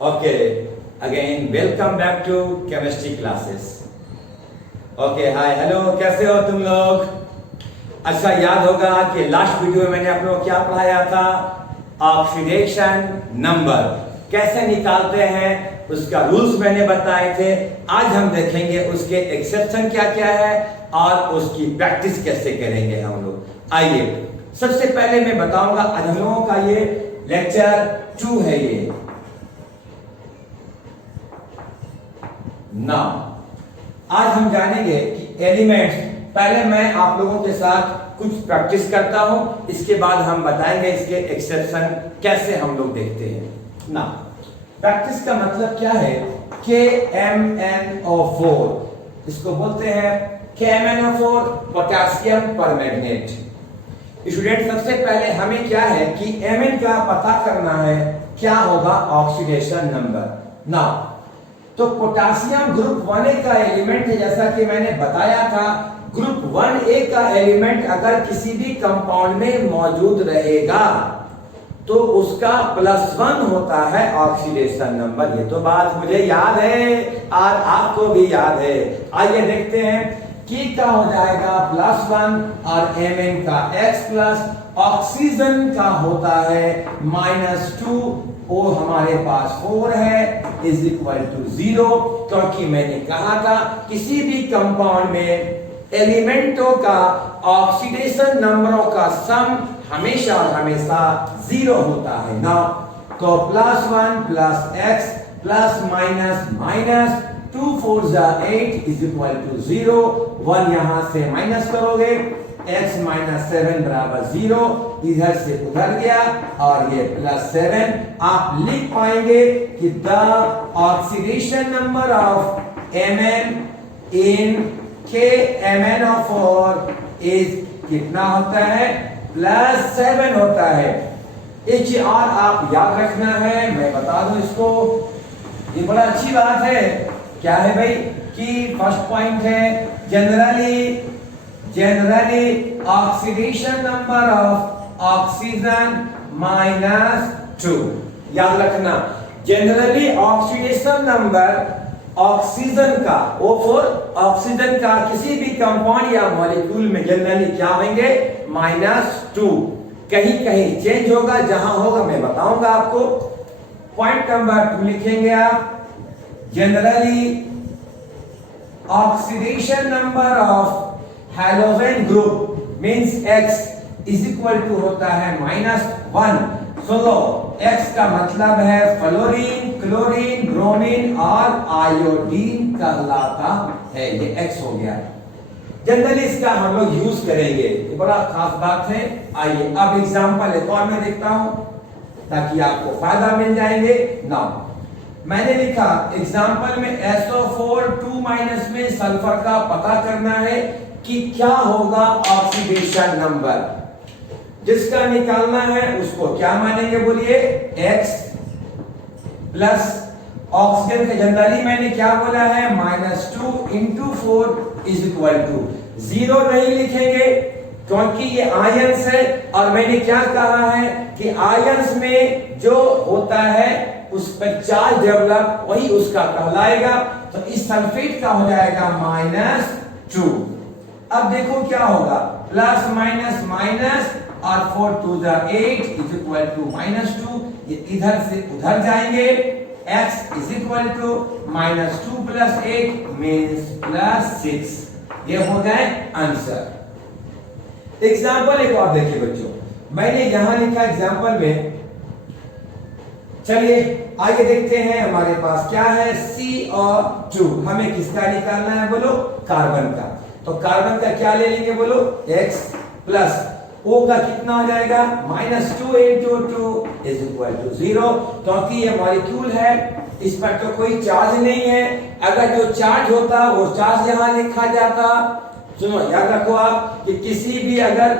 Okay, again welcome back to chemistry classes. Okay, hi, hello, कैसे हो तुम लोग? अच्छा, याद होगा कि लास्ट वीडियो में मैंने आप लोगों को क्या पढ़ाया था? ऑक्सीडेशन नंबर कैसे निकालते हैं, उसका रूल्स मैंने बताए थे। आज हम देखेंगे उसके एक्सेप्शन क्या क्या है और उसकी प्रैक्टिस कैसे करेंगे हम लोग। आइए, सबसे पहले मैं बताऊंगा, आज हम लोगों का ये लेक्चर 2 है। ये नाउ आज हम जानेंगे कि एलिमेंट्स, पहले मैं आप लोगों के साथ कुछ प्रैक्टिस करता हूं, इसके बाद हम बताएंगे इसके एक्सेप्शन कैसे हम लोग देखते हैं। ना प्रैक्टिस का मतलब क्या है? KMnO4, इसको बोलते हैं KMnO4, पोटेशियम परमैंगनेट। स्टूडेंट, सबसे पहले हमें क्या है कि Mn का पता करना है, क्या होगा ऑक्सीडेशन नंबर। ना तो पोटेशियम ग्रुप 1A का एलिमेंट है, जैसा कि मैंने बताया था। ग्रुप 1A का एलिमेंट अगर किसी भी कंपाउंड में मौजूद रहेगा तो उसका +1 होता है ऑक्सीडेशन नंबर। ये तो बात मुझे याद है और आपको भी याद है। आइए देखते हैं कि का हो जाएगा +1 और Mn का X+, ऑक्सीजन का होता है -2, वो हमारे पास 4 है, इज इक्वल टू 0। क्योंकि मैंने कहा था किसी भी कंपाउंड में एलिमेंटों का ऑक्सीडेशन नंबरों का सम हमेशा और हमेशा 0 होता है ना। तो +1 + x plus minus 2 4 8 is equal to 0। 1 यहां से माइनस करोगे, x - 7 बराबर 0, इधर से उधर गया और ये +7। आप लिख पाएंगे कि the oxidation number of Mn in KMnO4 is कितना होता है? +7 होता है। एक चीज और आप याद रखना है, मैं बता दूं इसको, ये बड़ा अच्छी बात है। क्या है भाई कि फर्स्ट पॉइंट है generally oxidation number of oxygen -2। याद रखना, जनरली ऑक्सीडेशन नंबर ऑक्सीजन का, O4 ऑक्सीजन का किसी भी कंपाउंड या मॉलिक्यूल में जनरली क्या होंगे? -2। कहीं कहीं चेंज होगा, जहां होगा मैं बताऊंगा आपको। पॉइंट नंबर 2 लिखेंगे आप, generally oxidation number of halogen group means X is equal to होता है -1। सुनो, X का मतलब है फ्लोरीन, क्लोरीन, ब्रोमीन और आयोडीन कहलाता है। ये X हो गया। जनरली इसका हम लोग यूज करेंगे, ये बड़ा खास बात है। आइए अब एग्जांपल एक और मैं देखता हूं ताकि आपको फायदा मिल जाएंगे। नाउ मैंने लिखा एग्जांपल में SO4 2- में सल्फर का पता करना है कि क्या होगा ऑक्सीडेशन नंबर। जिसका निकालना है उसको क्या मानेंगे? बोलिए X प्लस ऑक्सीजन का जनरली मैंने क्या बोला है? -2 × 4 इज इक्वल टू 0 नहीं लिखेंगे क्योंकि ये आयंस है। और मैंने क्या कहा है कि आयंस में जो होता है उस पर चार्ज डेवलप, वही उसका कहलाएगा। तो इस सल्फेट का हो जाएगा -2। अब देखो क्या होगा, +- और 4 2 8 इज इक्वल टू -2। ये इधर से उधर जाएंगे, x is equal to -2 + 8 means +6। ये हो गए आंसर। एग्जांपल एक और देखिए बच्चों, मैंने यहां लिखा एग्जांपल में। चलिए आगे देखते हैं हमारे पास क्या है। CO2 हमें किसका निकालना है? बोलो, कार्बन का। तो कार्बन का क्या ले लेंगे? बोलो, X प्लस O का कितना हो जाएगा? -2 × 2 इज इक्वल टू 0। क्योंकि ये मॉलिक्यूल है, इस पर तो कोई चार्ज नहीं है। अगर जो चार्ज होता वो चार्ज यहां लिखा जाता। सुनो, याद रखो आप कि किसी भी अगर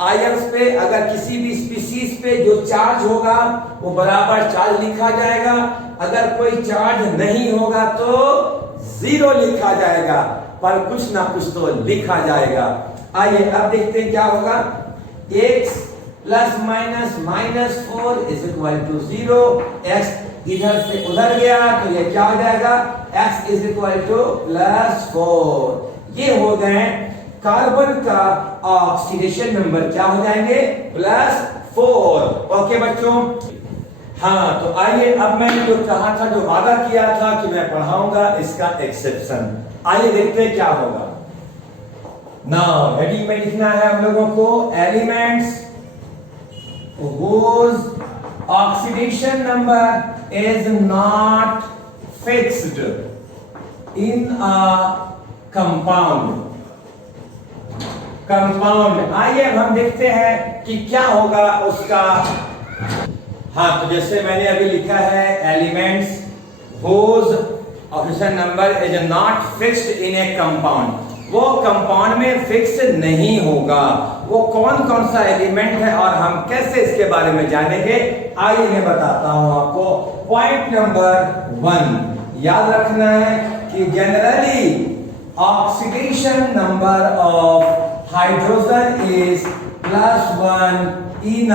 आयंस पे, अगर किसी भी स्पीशीज पे जो चार्ज होगा वो बराबर चार्ज लिखा जाएगा। अगर कोई चार्ज नहीं होगा तो 0 लिखा जाएगा, पर कुछ ना कुछ तो लिखा जाएगा। आइए अब देखते हैं क्या होगा। X +- -4 is equal to 0, X इधर से उधर गया तो ये क्या हो जाएगा, x इज इक्वल टू +4। ये हो गए कार्बन का ऑक्सीडेशन नंबर, क्या हो जाएंगे, +4। ओके बच्चों, हाँ तो आइए अब मैंने जो कहा था, जो वादा किया था कि मैं पढ़ाऊंगा इसका एक्सेप्शन, आइए देखते हैं क्या होगा। नाउ हेडिंग में लिखना है हम लोगों को, elements whose oxidation number is not fixed in a compound। आइए हम देखते हैं कि क्या होगा उसका। हाँ तो जैसे मैंने अभी लिखा है, elements whose oxidation number is not fixed in a compound, वो कंपाउंड में फिक्स नहीं होगा। वो कौन कौन सा एलिमेंट है और हम कैसे इसके बारे में जानेंगे, आइए मैं बताता हूं आपको। पॉइंट नंबर 1 याद रखना है कि generally oxidation number of hydrogen is +1 in a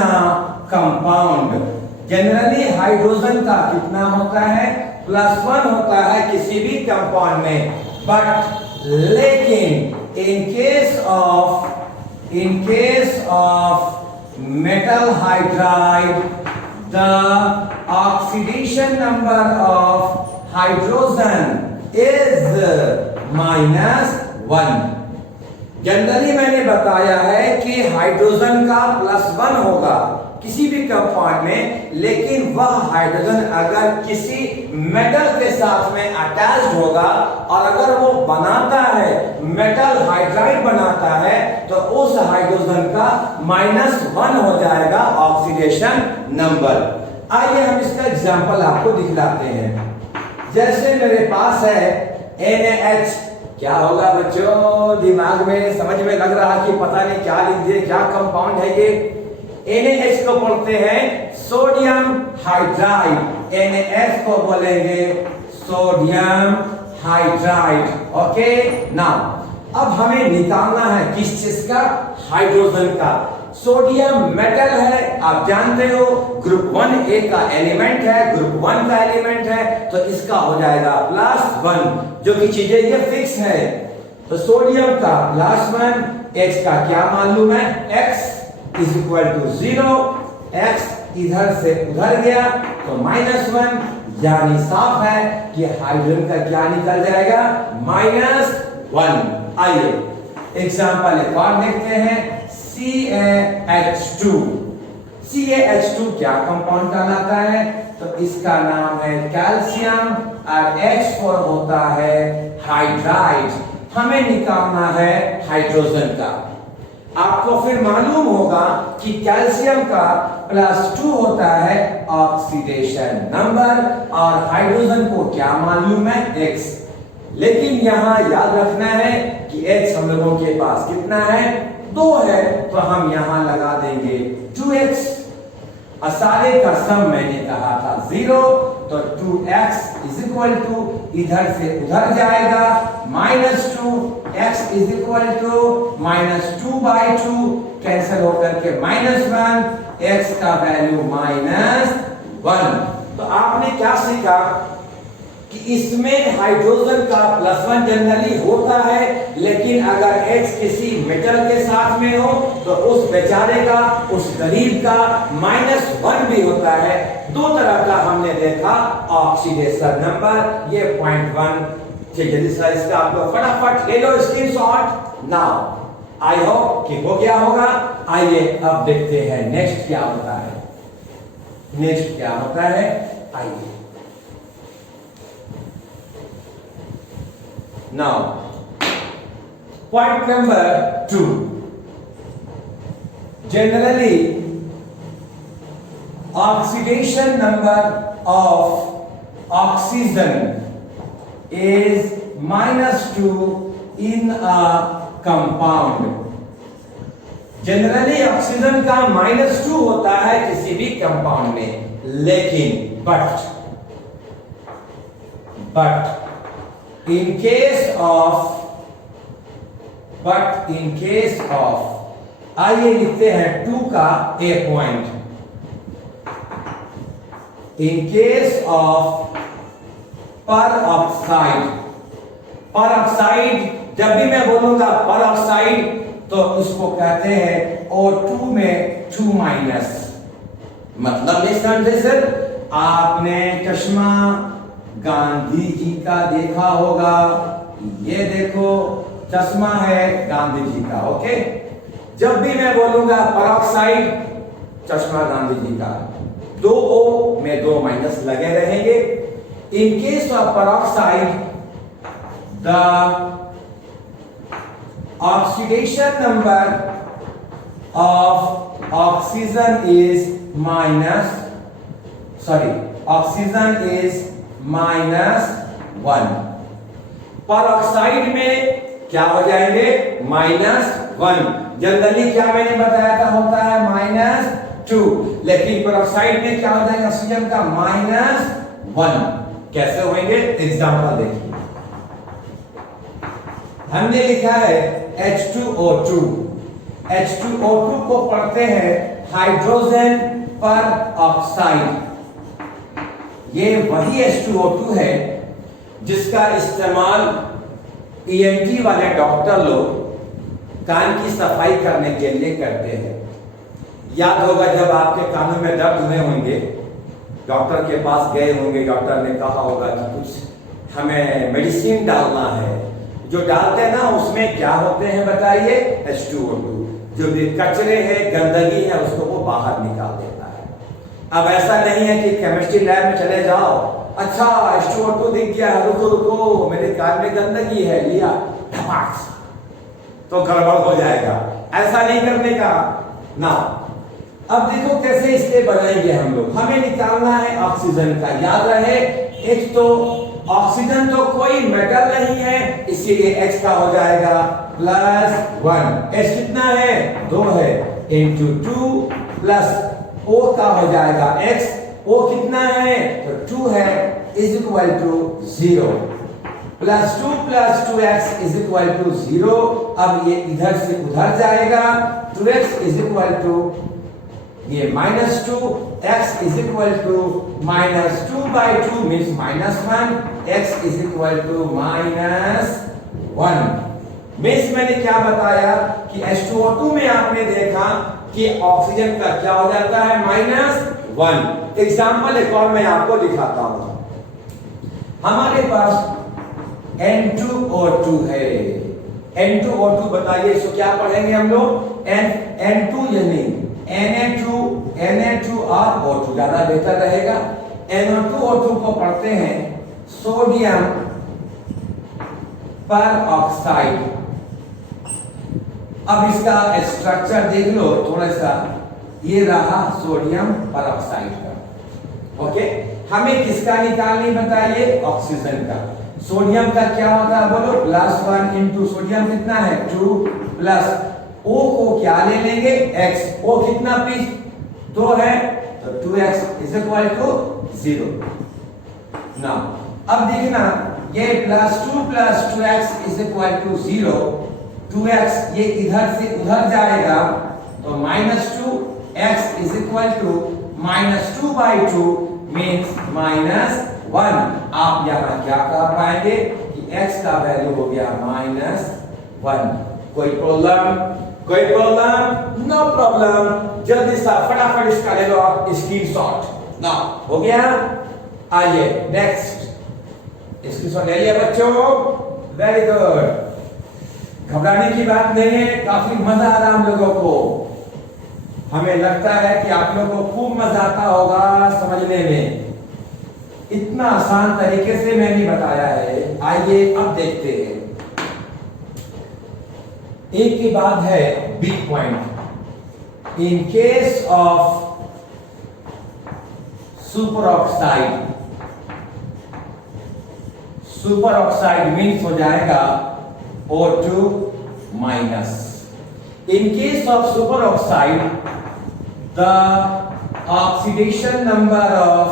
compound. Generally hydrogen का कितना होता है, +1 होता है किसी भी कंपाउंड में, बट लेकिन in case of metal hydride, the oxidation number of hydrogen is -1। Generally मैंने बताया है कि हाइड्रोजन का +1 होगा किसी भी कंपाउंड में, लेकिन वह हाइड्रोजन अगर किसी मेटल के साथ में अटैच्ड होगा और अगर वो बनाता है, मेटल हाइड्राइड बनाता है, तो उस हाइड्रोजन का -1 हो जाएगा ऑक्सीडेशन नंबर। आइए हम इसका एग्जांपल आपको दिखलाते हैं। जैसे मेरे पास है NaH, क्या होगा बच्चों, दिमाग में समझ में लग रहा कि पता नहीं क्या लिख दिए, क्या कंपाउंड है ये। NaH को बोलते हैं सोडियम हाइड्राइड, NaH को बोलेंगे सोडियम हाइड्राइड। ओके, नाउ अब हमें निकालना है किस चीज का, हाइड्रोजन का। सोडियम मेटल है, आप जानते हो ग्रुप 1A का एलिमेंट है, ग्रुप 1 का एलिमेंट है, तो इसका हो जाएगा +1, जो कि चीजें ये फिक्स है। तो सोडियम का +1, H का क्या मालूम है, x is equal to 0, x इधर से उधर गया तो -1, यानी साफ है कि हाइड्रोजन का क्या निकल जाएगा, -1। आइए एग्जांपल एक और देखते हैं, CaH2। CaH2 क्या कंपाउंड कहलाता है, तो इसका नाम है कैल्शियम और H4 होता है हाइड्राइड। हमें निकालना है हाइड्रोजन का। आपको फिर मालूम होगा कि कैल्शियम का +2 होता है ऑक्सीडेशन नंबर, और हाइड्रोजन को क्या मालूम है, x। लेकिन यहां याद रखना है कि x हम लोगों के पास कितना है, 2 है, तो हम यहां लगा देंगे 2x। सारे का सम मैंने कहा था 0, तो 2x इज इक्वल टू, इधर से उधर जाएगा -2, x is equal to -2/2, cancel होकर के -1, x का वैल्यू -1। तो आपने क्या सीखा कि इसमें हाइड्रोजन का +1 जनरली होता है, लेकिन अगर H किसी मेटल के साथ में हो तो उस बेचारे का, उस गरीब का -1 भी होता है। 2 तरह का हमने देखा ऑक्सीडेशन नंबर। ये पॉइंट 1 जल्दी से इसका आप लोग फटाफट ले लो स्क्रीनशॉट। नाउ आई होप कि हो गया होगा। आइए अब देखते हैं नेक्स्ट क्या होता है, नेक्स्ट क्या होता है। आइए now point number 2, generally oxidation number of oxygen is -2 in a compound। Generally oxygen का -2 होता है किसी भी कंपाउंड में, लेकिन बट in case of आइए लिखते हैं 2 का A point. In case of peroxide, peroxide जब भी मैं बोलूंगा परऑक्साइड तो इसको कहते हैं O2 में 2 माइनस। मतलब नहीं समझे सर? आपने चश्मा गांधी जी का देखा होगा, ये देखो चश्मा है गांधी जी का। ओके, जब भी मैं बोलूंगा परऑक्साइड चश्मा गांधी जी का, 2 O में 2 माइनस लगे रहेंगे। इन case of peroxide the oxidation number of oxygen is -1। Peroxide में क्या हो जाएंगे? -1। जनरली क्या मैंने बताया था होता है -2, लेकिन परऑक्साइड में क्या हो जाएगा ऑक्सीजन का? -1। कैसे होंगे? एग्जांपल देखिए, हमने लिखा है H2O2। H2O2 को पढ़ते हैं हाइड्रोजन पर ऑक्साइड। ये वही H2O2 है जिसका इस्तेमाल ENT वाले डॉक्टर लोग कान की सफाई करने के लिए करते हैं। याद होगा जब आपके कानों में दर्द हुए होंगे, डॉक्टर के पास गए होंगे, डॉक्टर ने कहा होगा कि कुछ हमें मेडिसिन डालना है। जो डालते हैं ना उसमें क्या होते हैं बताइए? H2O2। जो भी कचरे है, गंदगी है, उसको वो बाहर निकाल देता है। अब ऐसा नहीं है कि केमिस्ट्री लैब में चले जाओ, अच्छा H2O2 दिख गया, रुको रुको मेरे कान में गंदगी है, लिया धमाक तो गड़बड़ हो जाएगा। ऐसा नहीं करने का ना। अब देखो कैसे इसके बनाएंगे हम लोग। हमें निकालना है ऑक्सीजन का। याद रहे एक तो ऑक्सीजन तो कोई मेटल नहीं है, इसीलिए H का हो जाएगा +1। H कितना है? 2 है, इंटू 2 प्लस O का हो जाएगा X। O कितना है? तो 2 है, is equal to 0। +2 + 2x is equal to 0। अब ये इधर से उधर जाएगा, 2x इज इक्वल टू ये -2, x is equal to -2/2 means -1, x is equal to -1। Means मैंने क्या बताया कि H2O2 में आपने देखा कि ऑक्सीजन का क्या हो जाता है? -1। एग्जाम्पल एक और मैं आपको दिखाता हूं। हमारे पास N2O2 है। N2O2 बताइए इसको क्या पढ़ेंगे हम लोग? N2 यानी Na2 और O2 ज्यादा बेहतर रहेगा। NO2O2 को पढ़ते हैं सोडियम पर ऑक्साइड। अब इसका स्ट्रक्चर देख लो थोड़ा सा, ये रहा सोडियम पर ऑक्साइड का। ओके, हमें किसका निकालनी बताइए? ऑक्सीजन का। सोडियम का क्या होता है बोलो? +1 इंटू सोडियम कितना है? 2 प्लस O को क्या ले लेंगे? X। O कितना पीस? 2 है, तो 2x इज इक्वल टू 0। ना अब देखना ये +2 + 2x is equal to 0। 2x ये इधर से उधर जाएगा तो -2x is equal to -2/2 means -1। आप यहां क्या कर पाएंगे कि x का वैल्यू हो गया -1। कोई प्रॉब्लम? कोई प्रॉब्लम? No problem. जल्दी सा फटाफट इसका ले लो आप स्क्रीनशॉट। ना हो गया? आइए नेक्स्ट स्क्रीनशॉट ले लिया बच्चों? Very good. घबराने की बात नहीं है, काफी मजा आ रहा हम लोगों को। हमें लगता है कि आप लोगों को खूब मजा आता होगा समझने में। इतना आसान तरीके से मैंने बताया है। आइए अब देखते हैं। एक के बाद है B point. In case of super oxide means हो जाएगा O2 minus. In case of super oxide the oxidation number of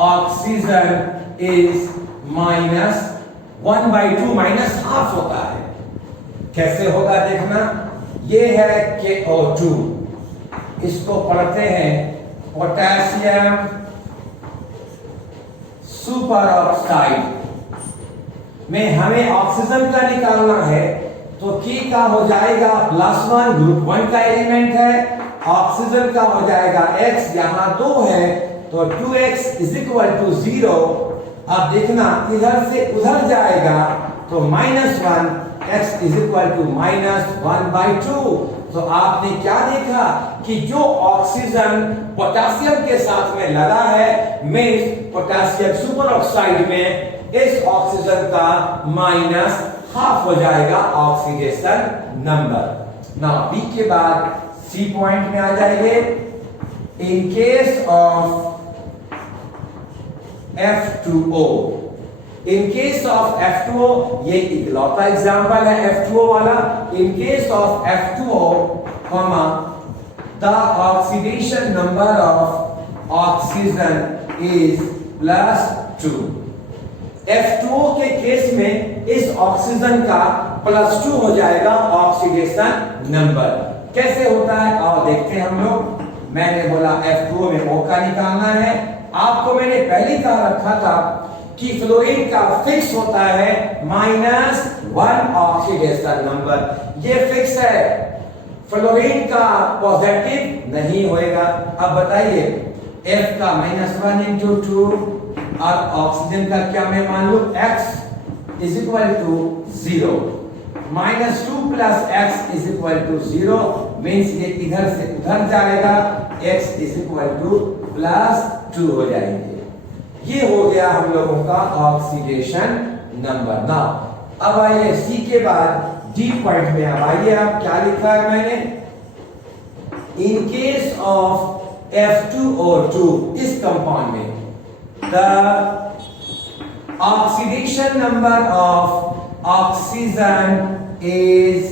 oxygen is -1/2, -½ होता है। कैसे होगा देखना, ये है KO2, इसको पढ़ते हैं पोटेशियम सुपर ऑक्साइड में हमें ऑक्सीजन का निकालना है, तो की का हो जाएगा +1, ग्रुप 1 का एलिमेंट है। ऑक्सीजन का हो जाएगा x, यहां 2 है तो 2x = 0। अब देखना इधर से उधर जाएगा तो -1, x = -1/2। तो आपने क्या देखा कि जो ऑक्सीजन पोटेशियम के साथ में लगा है, मींस पोटेशियम सुपर ऑक्साइड में इस ऑक्सीजन का -½ हो जाएगा ऑक्सीडेशन नंबर। नाउ बी के बाद सी पॉइंट में आ जाएंगे। इन case of F2O, in case of F2O, ये इकलौता एग्जांपल है F2O वाला। इन case of F2O, the oxidation number of oxygen is +2। F2O के केस में इस ऑक्सीजन का +2 हो जाएगा ऑक्सीडेशन नंबर। कैसे होता है आओ देखते हैं हम लोग। मैंने बोला F2O में O का निकालना है। आपको मैंने पहले कहा रखा था कि फ्लोरीन का फिक्स होता है -1 ऑक्सीडेशन नंबर। ये फिक्स है, फ्लोरीन का पॉजिटिव नहीं होएगा। अब बताइए F का -1 × 2 और ऑक्सीजन का क्या मैं मान लूं x = 0। -2 + x = 0 मींस ये इधर से उधर जाएगा, x = +2 हो जाएंगे। ये हो गया हम लोगों का ऑक्सीडेशन नंबर। ना अब आइए सी के बाद डी पॉइंट में। अब आइए आप क्या लिखा है मैंने, इन केस ऑफ F2O2, इस कंपाउंड में the oxidation number of oxygen is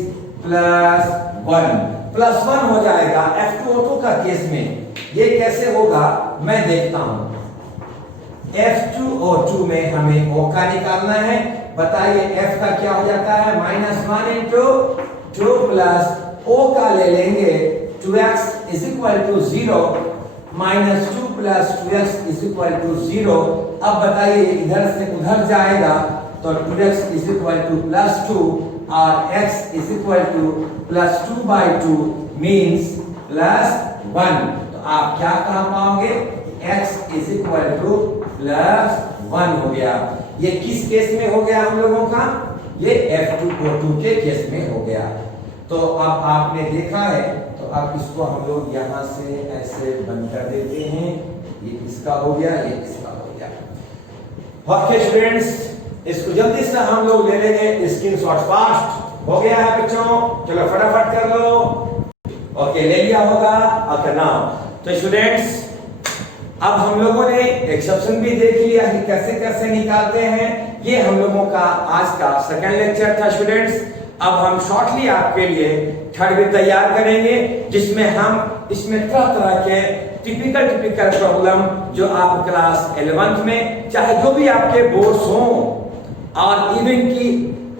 +1 हो जाएगा F2O2 का केस में। ये कैसे होगा मैं देखता हूं। F2O2 में हमें O का निकालना है। बताइए F का क्या हो जाता है, -1 × 2 प्लस O का ले लेंगे 2x = 0, -2 + 2x = 0। अब बताइए इधर से उधर जाएगा तो 2x = +2 और x = +2/2 मींस +1। तो आप क्या कह पाओगे, x = +1 हो गया। ये किस केस में हो गया हम लोगों का, ये F2O2 के केस में हो गया। तो अब आपने देखा है, तो अब इसको हम लोग यहां से ऐसे बंद कर देते हैं। ये इसका हो गया, ये इसका हो गया। ओके स्टूडेंट्स, इसको जल्दी से हम लोग ले लेंगे स्क्रीनशॉट। फास्ट हो गया है बच्चों, चलो फटाफट कर लो। ओके ले लिया होगा। ओके नाउ तो स्टूडेंट्स अब हम लोगों ने एक्सेप्शन भी देख लिया कि कैसे कैसे निकालते हैं। ये हम लोगों का आज का सेकंड लेक्चर था स्टूडेंट्स। अब हम शॉर्टली आपके लिए थर्ड भी तैयार करेंगे, जिसमें हम इसमें तरह तरह के टिपिकल प्रॉब्लम जो आप क्लास 11th में चाहे जो भी आपके बोर्ड्स हों और इवन की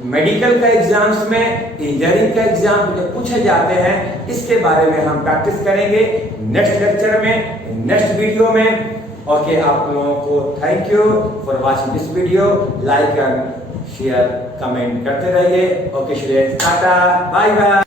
मेडिकल का एग्जाम्स में, इंजीनियरिंग का एग्जाम जो पूछे जाते हैं, इसके बारे में हम प्रैक्टिस करेंगे नेक्स्ट लेक्चर में, नेक्स्ट वीडियो में। ओके आप लोगों को thank you for watching this video. Like and share comment करते रहिए। Okay students, tata bye bye.